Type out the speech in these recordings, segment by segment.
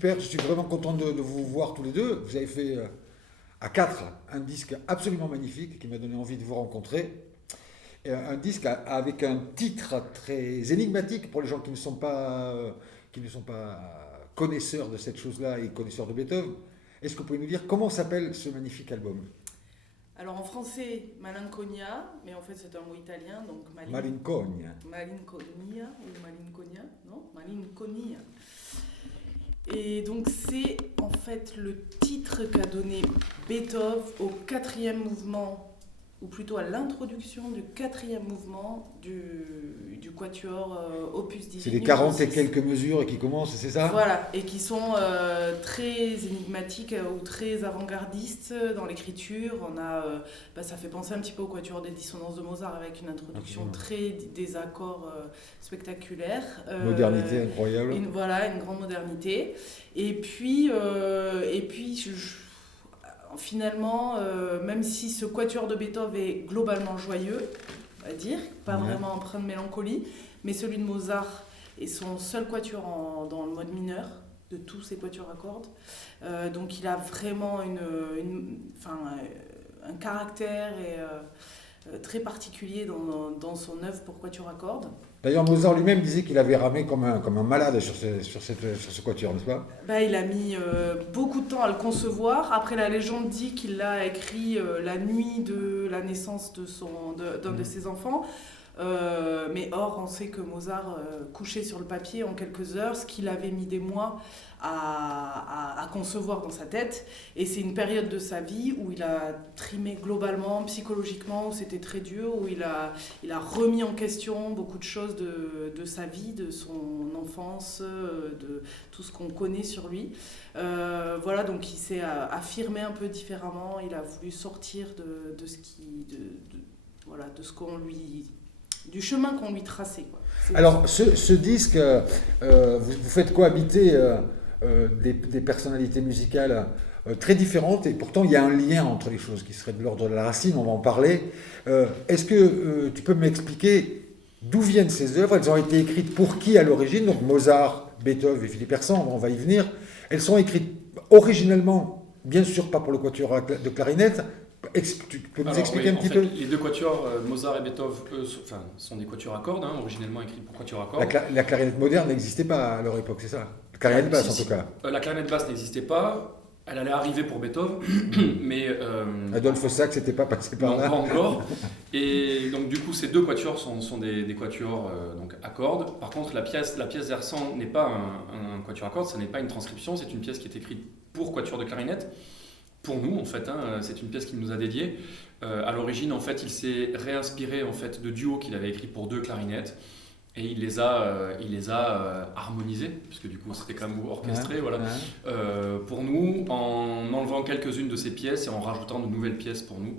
super, je suis vraiment content de vous voir tous les deux. Vous avez fait à quatre un disque absolument magnifique qui m'a donné envie de vous rencontrer. Et un disque avec un titre très énigmatique pour les gens qui ne sont pas connaisseurs de cette chose-là et connaisseurs de Beethoven. Est-ce que vous pouvez nous dire comment s'appelle ce magnifique album? Alors en français, malinconia, mais en fait c'est un mot italien, donc Malinconia. malinconia ou malinconia, non? Malinconia. Et donc c'est en fait le titre qu'a donné Beethoven au quatrième mouvement, ou plutôt à l'introduction du quatrième mouvement du quatuor Opus 18. C'est les 40 et quelques mesures qui commencent, c'est ça? Voilà, et qui sont très énigmatiques ou très avant-gardistes dans l'écriture. Ça fait penser un petit peu au quatuor des dissonances de Mozart avec une introduction des accords spectaculaires. Modernité incroyable. Voilà, une grande modernité. Et puis finalement, même si ce quatuor de Beethoven est globalement joyeux, on va dire, pas vraiment empreint de mélancolie, mais celui de Mozart est son seul quatuor dans le mode mineur de tous ses quatuors à cordes. Donc il a vraiment un caractère très particulier dans son œuvre pour quatuor à cordes. D'ailleurs, Mozart lui-même disait qu'il avait ramé comme un malade sur ce quatuor, n'est-ce pas? Il a mis beaucoup de temps à le concevoir. Après, la légende dit qu'il l'a écrit la nuit de la naissance d'un de ses enfants. Mais or, on sait que Mozart couchait sur le papier en quelques heures, ce qu'il avait mis des mois à concevoir dans sa tête. Et c'est une période de sa vie où il a trimé globalement, psychologiquement, où c'était très dur, où il a remis en question beaucoup de choses de sa vie, de son enfance, de tout ce qu'on connaît sur lui. Voilà, donc il s'est affirmé un peu différemment. Il a voulu sortir du chemin qu'on lui traçait, quoi. Alors, ce disque, vous faites cohabiter des personnalités musicales très différentes, et pourtant il y a un lien entre les choses qui serait de l'ordre de la racine, on va en parler. Est-ce que tu peux m'expliquer d'où viennent ces œuvres? Elles ont été écrites pour qui à l'origine? Donc Mozart, Beethoven et Philippe Hersant, on va y venir. Elles sont écrites originellement, bien sûr pas pour le quatuor de clarinette. Tu peux nous expliquer un petit peu? Les deux quatuors, Mozart et Beethoven, eux, sont des quatuors à cordes, originellement écrits pour quatuor à cordes. La clarinette moderne n'existait pas à leur époque, c'est ça? La clarinette basse, en tout cas. La clarinette basse n'existait pas. Elle allait arriver pour Beethoven, mais... Adolphe Sax n'était pas passé par là. Non, pas encore. Et donc du coup, ces deux quatuors sont des quatuors donc à cordes. Par contre, la pièce d'Hersant n'est pas un quatuor à cordes, ce n'est pas une transcription, c'est une pièce qui est écrite pour quatuor de clarinette. Pour nous, en fait, c'est une pièce qu'il nous a dédiée. À l'origine, en fait, il s'est réinspiré en fait, de duos qu'il avait écrits pour deux clarinettes. Et il les a harmonisés, puisque du coup c'était quand même orchestré, voilà. Pour nous, en enlevant quelques-unes de ces pièces et en rajoutant de nouvelles pièces pour nous,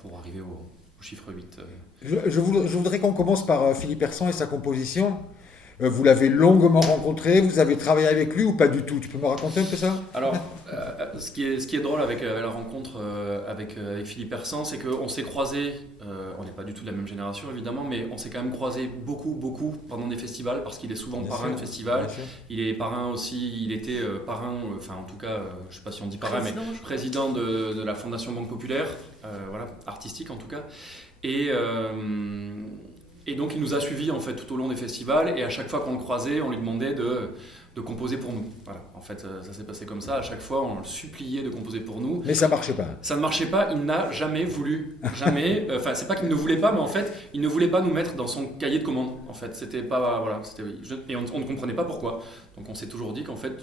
pour arriver au chiffre 8. Je voudrais qu'on commence par Philippe Hersant et sa composition. Vous l'avez longuement rencontré, vous avez travaillé avec lui ou pas du tout? Tu peux me raconter un peu ça? Alors, ce qui est drôle avec la rencontre avec Philippe Hersant, c'est qu'on s'est croisés, on n'est pas du tout de la même génération évidemment, mais on s'est quand même croisés beaucoup pendant des festivals, parce qu'il est souvent parrain de festivals. Il est parrain aussi, il était parrain, enfin en tout cas, je ne sais pas si on dit parrain, mais président de la Fondation Banque Populaire, voilà, artistique en tout cas. Et donc il nous a suivis en fait tout au long des festivals, et à chaque fois qu'on le croisait, on lui demandait de composer pour nous. Voilà. En fait, ça s'est passé comme ça. À chaque fois, on le suppliait de composer pour nous. Mais ça marchait pas. Ça ne marchait pas. Il n'a jamais voulu. Jamais. Enfin, c'est pas qu'il ne voulait pas, mais en fait, il ne voulait pas nous mettre dans son cahier de commande. En fait, c'était pas voilà. Et on ne comprenait pas pourquoi. Donc, on s'est toujours dit qu'en fait,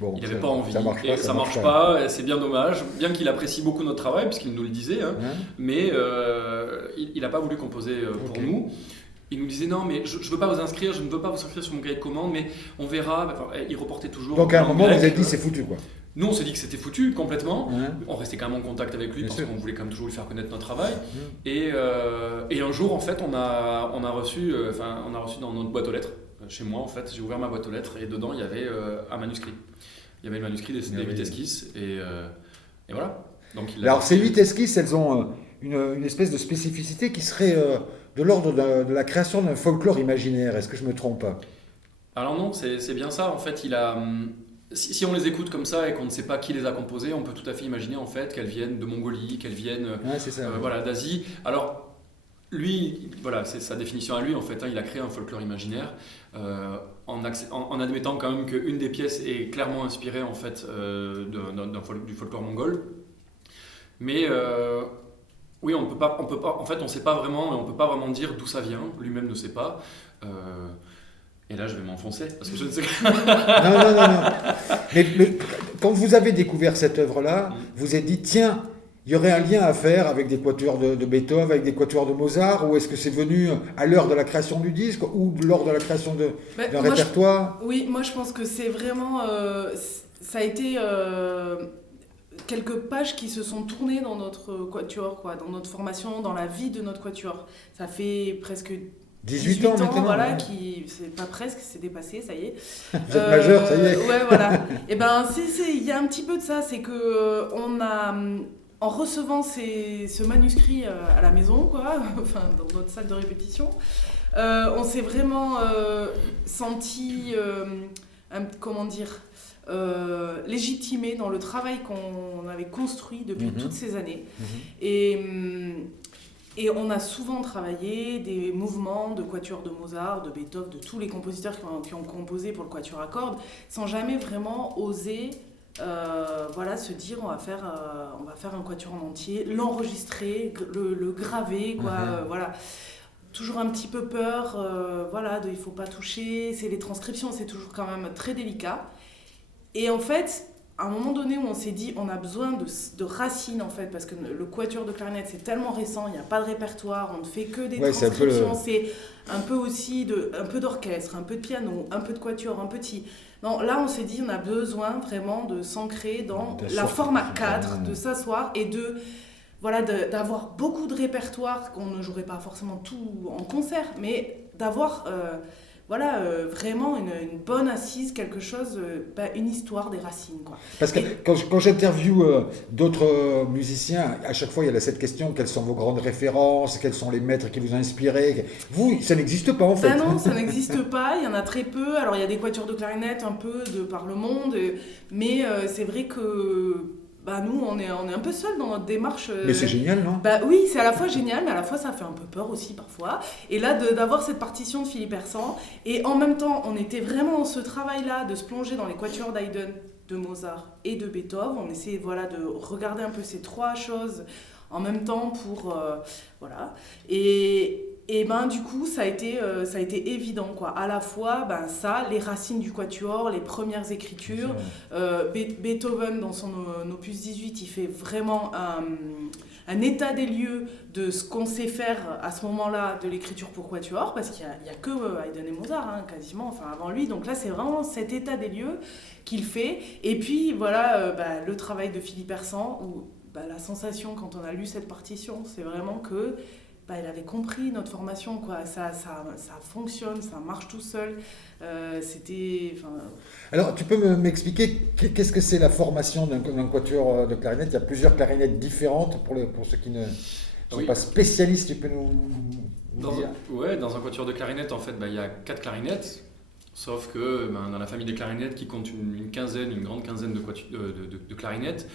il n'avait pas envie. Ça marche pas. C'est bien dommage. Bien qu'il apprécie beaucoup notre travail, puisqu'il nous le disait, mais il n'a pas voulu composer pour nous. Il nous disait non, mais je ne veux pas vous inscrire, je ne veux pas vous inscrire sur mon cahier de commande, mais on verra. Enfin, il reportait toujours. Donc à un moment, vous avez dit c'est foutu, quoi. Nous, on s'est dit que c'était foutu complètement. On restait quand même en contact avec lui, parce qu'on voulait quand même toujours lui faire connaître notre travail. Et un jour, en fait, on a reçu dans notre boîte aux lettres, chez moi, en fait, j'ai ouvert ma boîte aux lettres et dedans, il y avait un manuscrit. Il y avait le manuscrit des 8 esquisses et voilà. Donc, alors ces 8 esquisses, elles ont une espèce de spécificité qui serait de l'ordre de la création d'un folklore imaginaire. Est-ce que je me trompe? Alors non, c'est bien ça. En fait, si on les écoute comme ça et qu'on ne sait pas qui les a composées, on peut tout à fait imaginer en fait qu'elles viennent de Mongolie, qu'elles viennent c'est ça. voilà, d'Asie. Alors, lui, voilà, c'est sa définition à lui, en fait, il a créé un folklore imaginaire en admettant quand même qu'une des pièces est clairement inspirée en fait, du folklore mongol. Mais oui, on peut pas, en fait, on sait pas vraiment, on peut pas vraiment dire d'où ça vient, lui-même ne sait pas. Et là, je vais m'enfoncer, parce que je ne sais pas. Non. Mais quand vous avez découvert cette œuvre-là, vous vous êtes dit, tiens, il y aurait un lien à faire avec des quatuors de Beethoven, avec des quatuors de Mozart, ou est-ce que c'est venu à l'heure de la création du disque, ou lors de la création d'un répertoire? Oui, moi je pense que c'est vraiment... ça a été quelques pages qui se sont tournées dans notre quatuor, quoi, dans notre formation, dans la vie de notre quatuor. Ça fait presque 18 ans maintenant. Voilà, ouais. c'est pas presque, c'est dépassé, ça y est. Vous êtes majeur, ça y est. Ouais, voilà. Et ben, il y a un petit peu de ça, c'est que en recevant ce manuscrit à la maison, quoi, enfin dans notre salle de répétition, on s'est vraiment senti, comment dire, légitimé dans le travail qu'on avait construit depuis toutes ces années. Et on a souvent travaillé des mouvements de quatuor de Mozart, de Beethoven, de tous les compositeurs qui ont composé pour le quatuor à cordes, sans jamais vraiment oser se dire on va faire un quatuor en entier, l'enregistrer, le graver, quoi, voilà. Toujours un petit peu peur, il faut pas toucher, c'est les transcriptions, c'est toujours quand même très délicat. Et en fait, à un moment donné où on s'est dit on a besoin de racines en fait, parce que le quatuor de clarinette c'est tellement récent, il n'y a pas de répertoire, on ne fait que des transcriptions, c'est un peu aussi un peu d'orchestre, un peu de piano, un peu de quatuor, un petit... Non, là on s'est dit on a besoin vraiment de s'ancrer dans la format 4, de s'asseoir et d'avoir beaucoup de répertoire, qu'on ne jouerait pas forcément tout en concert, mais d'avoir vraiment une bonne assise, quelque chose, une histoire des racines, quoi. Parce que quand j'interviewe d'autres musiciens, à chaque fois il y a cette question, quelles sont vos grandes références, quels sont les maîtres qui vous ont inspiré? Vous, ça n'existe pas en fait. Non, ça n'existe pas, il y en a très peu. Alors il y a des quatuors de clarinette un peu par le monde, mais c'est vrai que... nous, on est un peu seuls dans notre démarche. Mais c'est génial, non? Oui, c'est à la fois génial, mais à la fois ça fait un peu peur aussi parfois. Et là, d'avoir cette partition de Philippe Hersant, et en même temps, on était vraiment dans ce travail-là de se plonger dans les quatuors d'Haydn, de Mozart et de Beethoven. On essayait de regarder un peu ces trois choses en même temps pour... Et du coup, ça a été évident, quoi. À la fois, les racines du quatuor, les premières écritures. Beethoven, dans son opus 18, il fait vraiment un état des lieux de ce qu'on sait faire à ce moment-là de l'écriture pour quatuor, parce qu'il n'y a que Haydn et Mozart, quasiment, avant lui. Donc là, c'est vraiment cet état des lieux qu'il fait. Et puis, le travail de Philippe Hersant, où la sensation quand on a lu cette partition, c'est vraiment que il avait compris notre formation, quoi. Ça fonctionne, ça marche tout seul. Alors, tu peux m'expliquer qu'est-ce que c'est la formation d'un quatuor de clarinette? Il y a plusieurs clarinettes différentes pour ceux qui ne sont pas spécialistes. Tu peux nous dire? Dans un quatuor de clarinette, en fait, il y a 4 clarinettes. Sauf que dans la famille des clarinettes qui compte une grande quinzaine de clarinettes,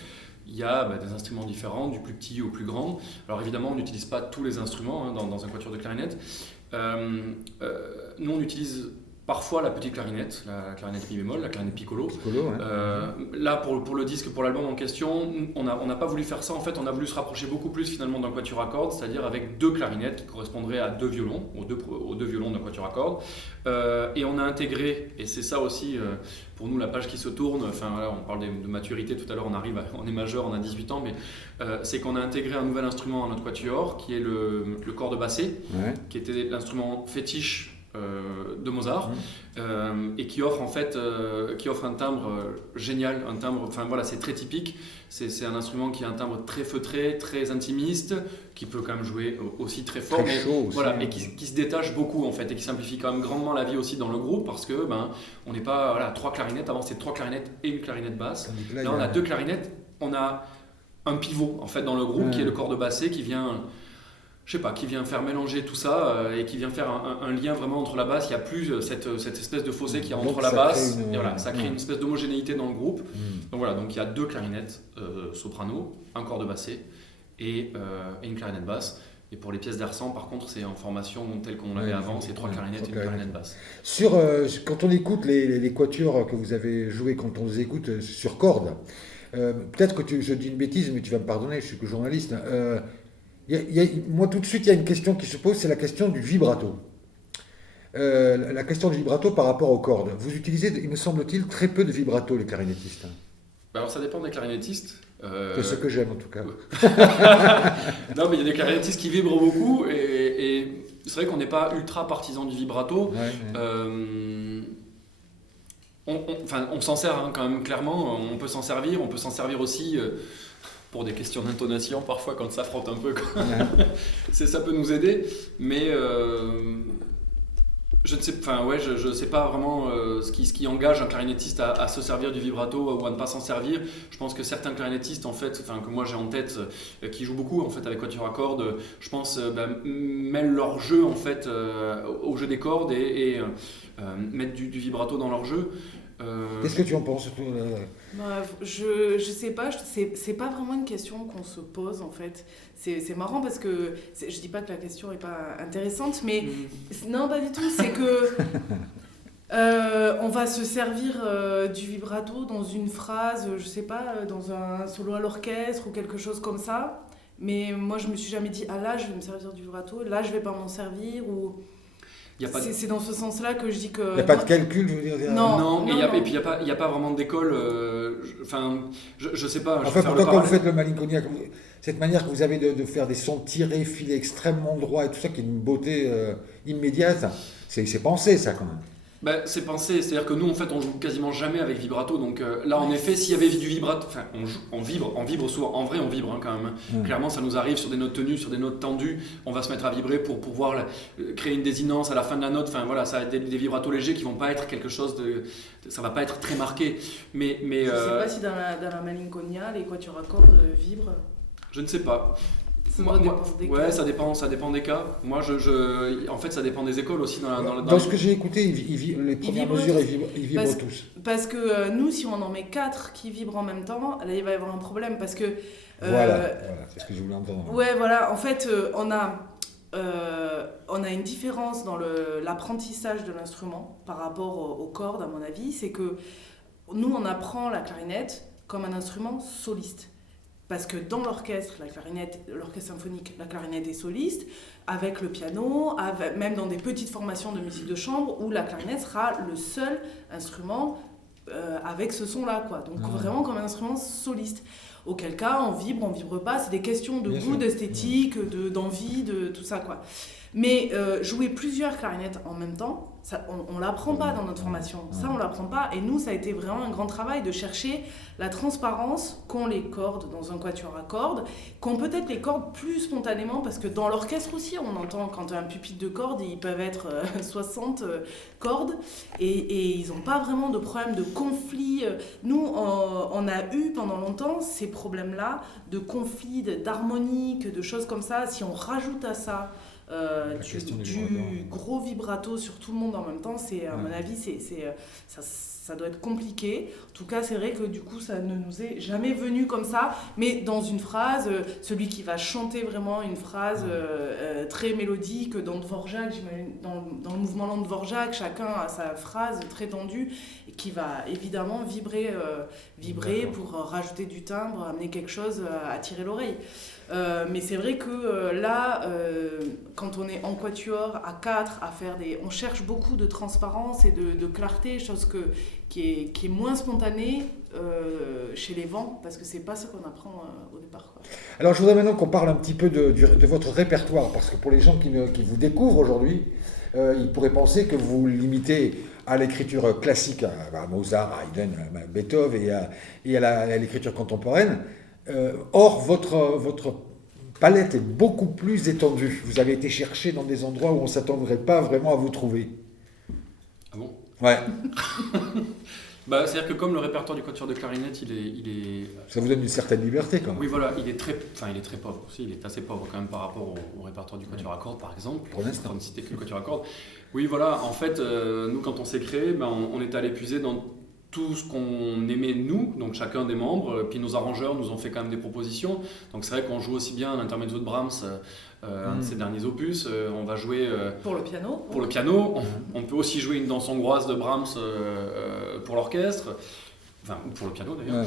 il y a des instruments différents, du plus petit au plus grand. Alors évidemment, on n'utilise pas tous les instruments dans un quatuor de clarinette. Nous, on utilise parfois la petite clarinette, la clarinette mi bémol, la clarinette piccolo. Là, pour le disque, pour l'album en question, on n'a pas voulu faire ça. En fait, on a voulu se rapprocher beaucoup plus finalement d'un quatuor à cordes, c'est-à-dire avec 2 clarinettes qui correspondraient à 2 violons, aux deux violons d'un quatuor à cordes. Et on a intégré, et c'est ça aussi pour nous la page qui se tourne, on parle de maturité tout à l'heure, on est majeur, on a 18 ans, mais c'est qu'on a intégré un nouvel instrument à notre quatuor qui est le corde bassé, qui était l'instrument fétiche de Mozart, et qui offre un timbre génial, un timbre, c'est très typique, c'est un instrument qui a un timbre très feutré, très intimiste, qui peut quand même jouer aussi très fort, très chaud aussi, et qui se détache beaucoup en fait, et qui simplifie quand même grandement la vie aussi dans le groupe, parce que on n'est pas 3 clarinettes, avant c'était 3 clarinettes et une clarinette basse, là on a 2 clarinettes, on a un pivot en fait dans le groupe qui est le corde bassé qui vient je sais pas, qui vient faire mélanger tout ça et qui vient faire un lien vraiment entre la basse. Il n'y a plus cette espèce de fossé qu'il y a entre la basse. Et voilà, ça crée une espèce d'homogénéité dans le groupe. Donc voilà, donc il y a 2 clarinettes soprano, un corps de bassé et une clarinette basse. Et pour les pièces d'air sans, par contre, c'est en formation telle qu'on l'avait avant, c'est 3 clarinettes et une clarinette basse. Quand on écoute les quatuors que vous avez joués, quand on les écoute sur cordes, peut-être que je dis une bêtise, mais tu vas me pardonner, je suis que journaliste. Moi, tout de suite, il y a une question qui se pose, c'est la question du vibrato. La question du vibrato par rapport aux cordes. Vous utilisez, il me semble-t-il, très peu de vibrato, les clarinettistes. Alors ça dépend des clarinettistes. C'est ce que j'aime en tout cas. Non, mais il y a des clarinettistes qui vibrent beaucoup et c'est vrai qu'on n'est pas ultra partisan du vibrato. On s'en sert quand même clairement, on peut s'en servir aussi pour des questions d'intonation parfois quand ça frotte un peu. Ça peut nous aider, mais je ne sais pas vraiment ce qui engage un clarinettiste à se servir du vibrato ou à ne pas s'en servir. Je pense que certains clarinettistes, en fait, que moi j'ai en tête, qui jouent beaucoup en fait avec quatuor à cordes, je pense mêlent leur jeu en fait au jeu des cordes et mettent du vibrato dans leur jeu. Qu'est-ce que tu en penses? Je sais pas, c'est pas vraiment une question qu'on se pose en fait. C'est marrant parce que je dis pas que la question est pas intéressante, mais non, pas du tout. C'est que on va se servir du vibrato dans une phrase, je sais pas, dans un solo à l'orchestre ou quelque chose comme ça. Mais moi, je me suis jamais dit là, je vais me servir du vibrato, là, je vais pas m'en servir ou. C'est dans ce sens-là que je dis que... Il n'y a pas de calcul, je veux dire. Non, mais et puis il n'y a pas vraiment d'école. Je sais pas. Enfin, pourquoi quand vous faites le Malinconia, cette manière que vous avez de faire des sons tirés, filés extrêmement droits et tout ça, qui est une beauté immédiate, c'est pensé ça quand même. C'est pensé, c'est-à-dire que nous en fait on joue quasiment jamais avec vibrato, donc là en effet s'il y avait du vibrato, on vibre souvent, en vrai on vibre quand même. Clairement ça nous arrive sur des notes tenues, sur des notes tendues, on va se mettre à vibrer pour pouvoir créer une désinence à la fin de la note, ça va être des vibratos légers qui vont pas être quelque chose ça va pas être très marqué. Mais je sais pas si dans la Malinconia les quatuors à cordes vibrent. Je ne sais pas. Ça dépend des cas. Moi, en fait, ça dépend des écoles aussi. Dans ce que j'ai écouté, les premières mesures, ils vibrent tous. Parce que nous, si on en met 4 qui vibrent en même temps, là, il va y avoir un problème. Parce que, voilà, c'est ce que je voulais entendre. Ouais, voilà. En fait, on a une différence dans l'apprentissage de l'instrument par rapport aux cordes, à mon avis. C'est que nous, on apprend la clarinette comme un instrument soliste. Parce que dans l'orchestre symphonique, la clarinette est soliste, avec le piano, même dans des petites formations de musique de chambre, où la clarinette sera le seul instrument avec ce son-là, quoi. Donc vraiment comme un instrument soliste. Auquel cas, on vibre pas, c'est des questions de goût, d'esthétique, d'envie, de tout ça, quoi. Mais jouer plusieurs clarinettes en même temps, ça, on l'apprend pas dans notre formation. Ça, on l'apprend pas. Et nous, ça a été vraiment un grand travail de chercher la transparence qu'ont les cordes dans un quatuor à cordes, qu'ont peut-être les cordes plus spontanément, parce que dans l'orchestre aussi, on entend quand un pupitre de cordes, ils peuvent être 60 cordes, et ils n'ont pas vraiment de problème de conflit. Nous, on a eu pendant longtemps ces problèmes-là de conflits, d'harmonique, de choses comme ça. Si on rajoute à ça du gros vibrato sur tout le monde en même temps, à mon avis, ça doit être compliqué. En tout cas, c'est vrai que du coup, ça ne nous est jamais venu comme ça. Mais dans une phrase, celui qui va chanter vraiment une phrase très mélodique dans Dvorak, dans le mouvement lent de Dvorak, chacun a sa phrase très tendue et qui va évidemment vibrer pour rajouter du timbre, amener quelque chose, attirer l'oreille. Mais c'est vrai que là, quand on est en quatuor à 4 à faire on cherche beaucoup de transparence et de clarté, chose qui est moins spontanée chez les vents, parce que c'est pas ce qu'on apprend au départ, quoi. Alors je voudrais maintenant qu'on parle un petit peu de votre répertoire, parce que pour les gens qui vous découvrent aujourd'hui, ils pourraient penser que vous vous limitez à l'écriture classique, à Mozart, à Haydn, à Beethoven et à l'écriture contemporaine. Or, votre palette est beaucoup plus étendue. Vous avez été chercher dans des endroits où on ne s'attendrait pas vraiment à vous trouver. Ah bon ? Ouais. C'est-à-dire que comme le répertoire du quatuor de clarinette, il est... Ça vous donne une certaine liberté quand même. Oui, voilà, il est très pauvre aussi, il est assez pauvre quand même par rapport au répertoire du quatuor à cordes, par exemple. Pour l'instant. Pour ne citer que le quatuor à cordes. Oui, voilà, en fait, nous, quand on s'est créé, on est allé puiser dans tout ce qu'on aimait nous, donc chacun des membres, puis nos arrangeurs nous ont fait quand même des propositions. Donc c'est vrai qu'on joue aussi bien l'intermezzo de Brahms, un de ses derniers opus, on va jouer pour le piano. Pour le piano, on peut aussi jouer une danse hongroise de Brahms pour l'orchestre, enfin ou pour le piano d'ailleurs.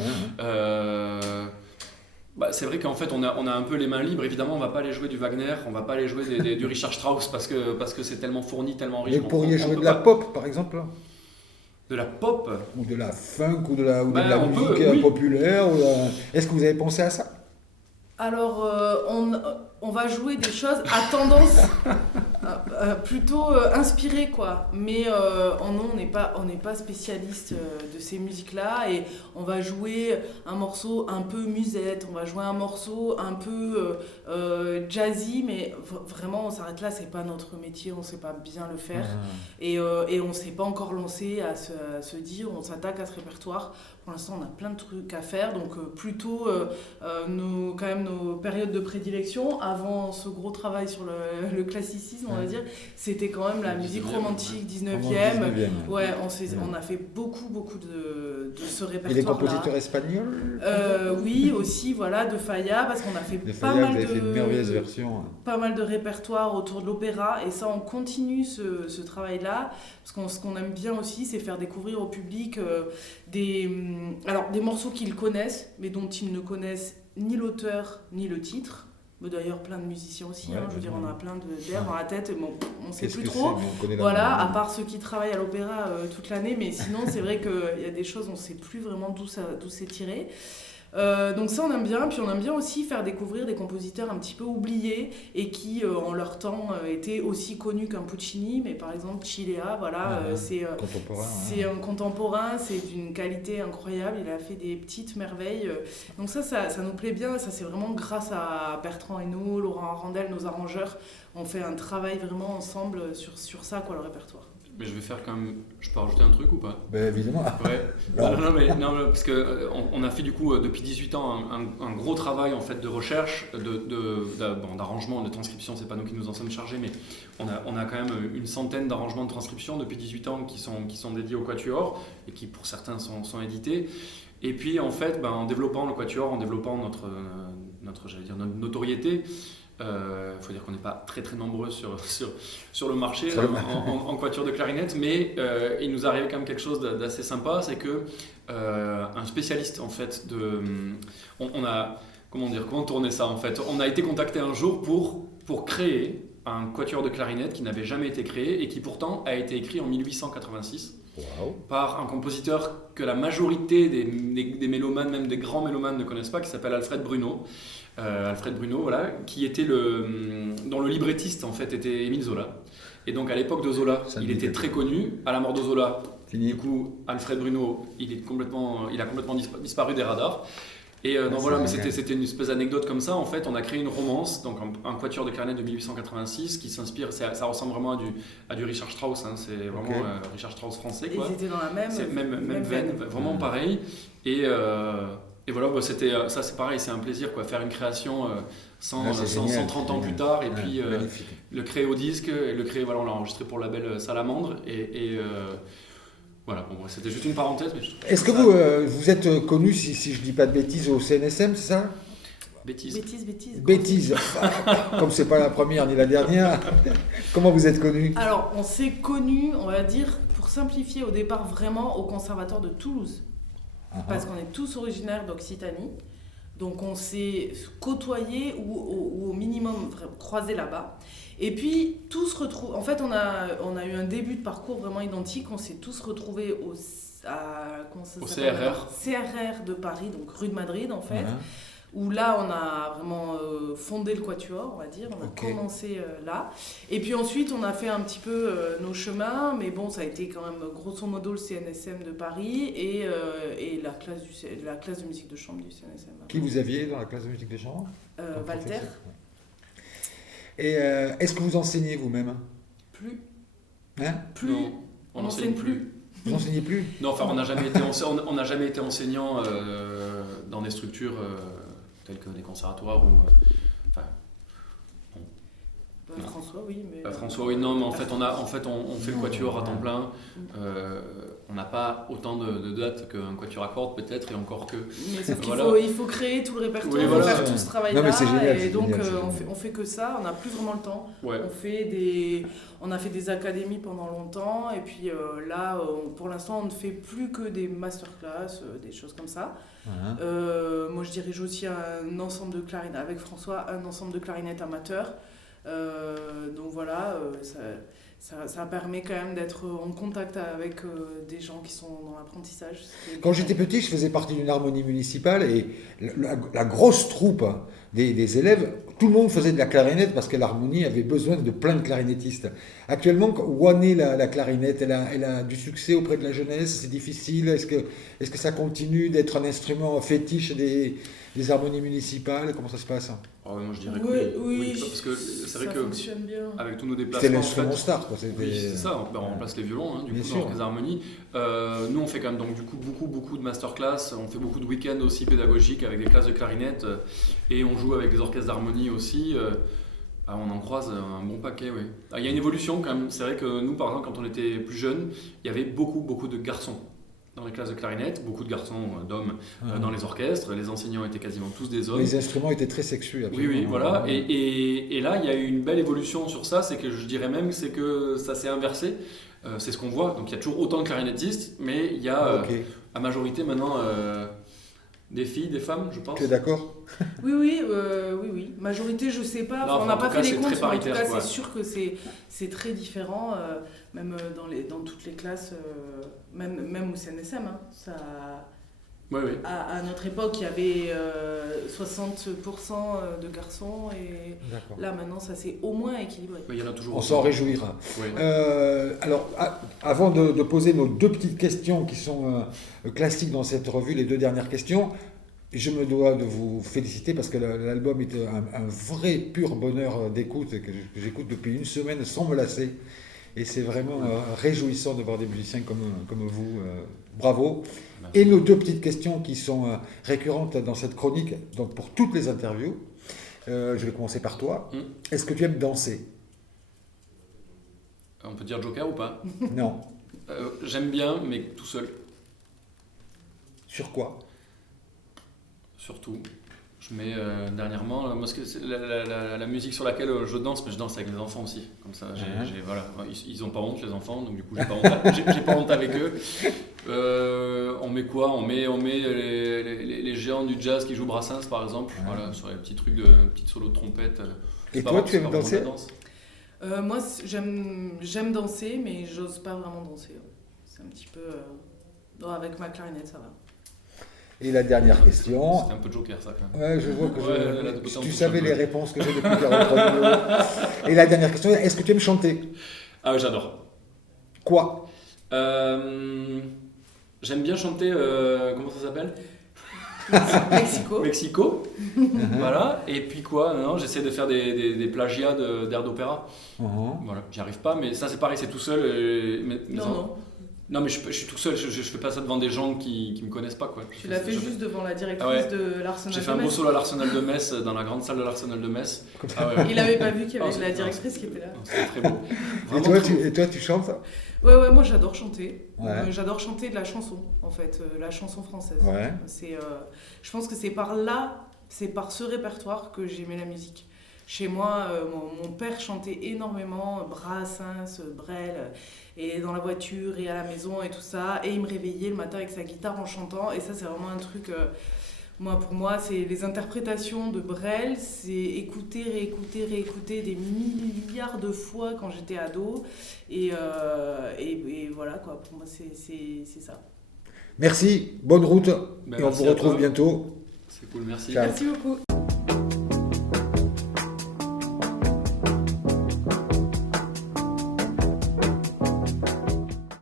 C'est vrai qu'en fait on a un peu les mains libres. Évidemment, on va pas aller jouer du Wagner, on va pas aller jouer du Richard Strauss parce que c'est tellement fourni, tellement riche. Mais vous pourriez jouer de la pop par exemple. De la pop ou de la funk ou de la musique oui. populaire Est-ce que vous avez pensé à ça? Alors, on va jouer des choses à tendance plutôt inspirées, quoi. Mais on n'est pas spécialiste de ces musiques-là. Et on va jouer un morceau un peu musette, on va jouer un morceau un peu jazzy, mais vraiment, on s'arrête là, c'est pas notre métier, on sait pas bien le faire. Et on s'est pas encore lancé à se dire, on s'attaque à ce répertoire. Pour l'instant, on a plein de trucs à faire, donc plutôt nos périodes de prédilection avant ce gros travail sur le classicisme, on va dire, c'était quand même la musique romantique 19e. Ouais, on a fait beaucoup de ce répertoire-là. Et les compositeurs espagnols Oui, aussi, voilà, de Falla, parce qu'on a fait une merveilleuse version. Pas mal de répertoires autour de l'opéra, et ça, on continue ce travail-là, parce que ce qu'on aime bien aussi, c'est faire découvrir au public des morceaux qu'ils connaissent, mais dont ils ne connaissent ni l'auteur ni le titre. D'ailleurs, plein de musiciens aussi, je veux dire, on a plein d'air dans la tête, bon, on ne sait plus trop. Voilà, à part ceux qui travaillent à l'opéra toute l'année, mais sinon, c'est vrai qu'il y a des choses, on ne sait plus vraiment d'où c'est tiré. Donc ça on aime bien, puis on aime bien aussi faire découvrir des compositeurs un petit peu oubliés et qui en leur temps étaient aussi connus qu'un Puccini, mais par exemple Cilea, voilà, c'est un contemporain, c'est d'une qualité incroyable, il a fait des petites merveilles, donc ça nous plaît bien, ça c'est vraiment grâce à Bertrand Hainaut, Laurent Arandel, nos arrangeurs, on fait un travail vraiment ensemble sur ça, quoi, le répertoire. Mais je vais faire quand même... Je peux rajouter un truc ou pas? Évidemment. Ouais. Non, parce que on a fait du coup depuis 18 ans un gros travail en fait de recherche, d'arrangement, de transcription. C'est pas nous qui nous en sommes chargés, mais on a quand même une centaine d'arrangements de transcription depuis 18 ans qui sont dédiés au quatuor et qui pour certains sont édités. Et puis en fait, en développant le quatuor, en développant notre notoriété. Il faut dire qu'on n'est pas très très nombreux sur le marché en quatuor de clarinette, mais il nous arrive quand même quelque chose d'assez sympa, c'est que un spécialiste en fait on a comment tourner ça en fait, on a été contacté un jour pour créer un quatuor de clarinette qui n'avait jamais été créé et qui pourtant a été écrit en 1886. Wow. Par un compositeur que la majorité des mélomanes, même des grands mélomanes ne connaissent pas, qui s'appelle Alfred Bruno. Voilà, qui était dont le librettiste en fait était Émile Zola. Et donc à l'époque de Zola, il était très connu. À la mort de Zola, du coup, Alfred Bruno, il a complètement disparu des radars. Et donc voilà, mais c'était une espèce d'anecdote comme ça. En fait, on a créé une romance, donc un quatuor de clarinette de 1886 qui s'inspire. Ça ressemble vraiment à du Richard Strauss. Hein, c'est vraiment Richard Strauss français. Quoi. Ils étaient dans la même veine, vraiment pareil. Et voilà, ça c'est pareil, c'est un plaisir, quoi, faire une création 130 ans plus tard, et puis le créer au disque, et on l'a enregistré pour le label Salamandre, et voilà, c'était juste une parenthèse. Mais est-ce que vous êtes connu, si je dis pas de bêtises, au CNSM, c'est ça? Bêtises. Comme c'est pas la première ni la dernière, comment vous êtes connu? Alors, on s'est connu, on va dire, pour simplifier au départ, vraiment au Conservatoire de Toulouse. Parce qu'on est tous originaires d'Occitanie, donc on s'est côtoyés ou au minimum croisés là-bas. Et puis tous se retrouvent. En fait, on a eu un début de parcours vraiment identique. On s'est tous retrouvés au CRR de Paris, donc rue de Madrid en fait. Où là, on a vraiment fondé le quatuor, on va dire. On a commencé là. Et puis ensuite, on a fait un petit peu nos chemins. Mais bon, ça a été quand même grosso modo le CNSM de Paris et la classe de musique de chambre du CNSM. Qui vous aviez dans la classe de musique de chambre? Walter. Et est-ce que vous enseignez vous-même? Plus. Hein? Plus. Non, on n'enseigne plus. Vous n'enseignez plus? Non, enfin, on n'a jamais été enseignant dans des structures telles que des conservatoires ou. Non. François, oui. Mais François, oui, non, mais en fait, on fait le quatuor à temps plein. On n'a pas autant de dates qu'un quatuor à cordes, peut-être, et encore que. Mais sauf qu'il voilà. faut créer tout le répertoire, Oui, il faut voilà. faire tout ce travail-là. Non, mais c'est génial, et c'est donc, génial, c'est on fait que ça, on n'a plus vraiment le temps. Ouais. On a fait des académies pendant longtemps, et puis là, pour l'instant, on ne fait plus que des masterclass, des choses comme ça. Moi, je dirige aussi un ensemble de clarinettes, avec François, un ensemble de clarinettes amateurs. Donc voilà, ça permet quand même d'être en contact avec des gens qui sont dans l'apprentissage. Quand j'étais petit, je faisais partie d'une harmonie municipale et la grosse troupe des élèves, tout le monde faisait de la clarinette parce que l'harmonie avait besoin de plein de clarinettistes. Actuellement, où en est la clarinette? Elle a du succès auprès de la jeunesse? C'est difficile? Est-ce que ça continue d'être un instrument fétiche des harmonies municipales? Comment ça se passe? Oh, moi, je dirais que oui, parce que c'est vrai ça que fonctionne bien. avec tous nos déplacements, C'était l'instrument star, quoi. Oui, c'est ça, on remplace les violons, du Bien coup, sûr. dans les harmonies. Nous, on fait quand même donc, du coup, beaucoup de masterclass, on fait beaucoup de week-ends aussi pédagogiques avec des classes de clarinette, et on joue avec des orchestres d'harmonie aussi. On en croise un bon paquet, oui. Il y a une évolution quand même, c'est vrai que nous, par exemple, quand on était plus jeunes, il y avait beaucoup de garçons dans les classes de clarinette, beaucoup de garçons, d'hommes dans les orchestres, les enseignants étaient quasiment tous des hommes. Les instruments étaient très sexuels. Oui, voilà. Et là, il y a eu une belle évolution sur ça. C'est que je dirais même que ça s'est inversé. C'est ce qu'on voit. Donc il y a toujours autant de clarinettistes, mais il y a à majorité maintenant des filles, des femmes, je pense. Tu es d'accord? Oui. Majorité, je sais pas. Non, on n'a pas fait les comptes, mais en tout cas, quoi. c'est sûr que c'est très différent, même dans toutes les classes, même au CNSM. Ça... Oui. À notre époque, il y avait 60% de garçons et là maintenant ça s'est au moins équilibré. Mais il y en a toujours. On s'en réjouira. Oui. Alors, avant de poser nos deux petites questions qui sont classiques dans cette revue, les deux dernières questions, je me dois de vous féliciter parce que l'album est un vrai pur bonheur d'écoute que j'écoute depuis une semaine sans me lasser. Et c'est vraiment réjouissant de voir des musiciens comme vous. Bravo. Merci. Et nos deux petites questions qui sont récurrentes dans cette chronique, donc pour toutes les interviews. Je vais commencer par toi. Est-ce que tu aimes danser? On peut dire Joker ou pas? Non. J'aime bien, mais tout seul. Sur quoi? Surtout. Je mets dernièrement, moi, la musique sur laquelle je danse, mais je danse avec les enfants aussi. Comme ça, voilà. Ils n'ont pas honte, les enfants, donc du coup, j'ai pas honte avec eux. On met quoi? On met les géants du jazz qui jouent Brassens, par exemple, voilà, sur les petits trucs petites solos de trompette. Et toi, tu aimes danser? Moi, j'aime danser, mais j'ose pas vraiment danser. C'est un petit peu... Non, avec ma clarinette, ça va. Et la dernière question. C'était un peu Joker, ça, quand même. Ouais, je vois que tu savais les réponses que j'ai depuis 43 minutes. Et la dernière question, est-ce que tu aimes chanter? Ah oui, j'adore. Quoi? J'aime bien chanter, comment ça s'appelle? Mexico. Voilà. Et puis quoi? Non, j'essaie de faire des plagiats d'airs d'opéra. Voilà, j'y arrive pas, mais ça c'est pareil, c'est tout seul. Non, mais je suis tout seul, je fais pas ça devant des gens qui me connaissent pas, quoi. Tu l'as fait juste devant la directrice de l'Arsenal de Metz. J'ai fait un beau solo à l'Arsenal de Metz, dans la grande salle de l'Arsenal de Metz. Il avait pas vu qu'il y avait la directrice qui était là. C'était très beau. Et toi, tu chantes? Ouais, moi j'adore chanter. Ouais. J'adore chanter de la chanson, en fait, la chanson française. Ouais. Je pense que c'est par là, c'est par ce répertoire que j'ai aimé la musique. Chez moi, mon père chantait énormément Brassens, Brel, et dans la voiture et à la maison et tout ça. Et il me réveillait le matin avec sa guitare en chantant. Et ça, c'est vraiment un truc... pour moi, c'est les interprétations de Brel, c'est écouter, réécouter des milliards de fois quand j'étais ado. Et voilà, quoi. Pour moi, c'est ça. Merci, bonne route. Ben, et on vous retrouve bientôt. C'est cool, merci. Ciao. Merci beaucoup.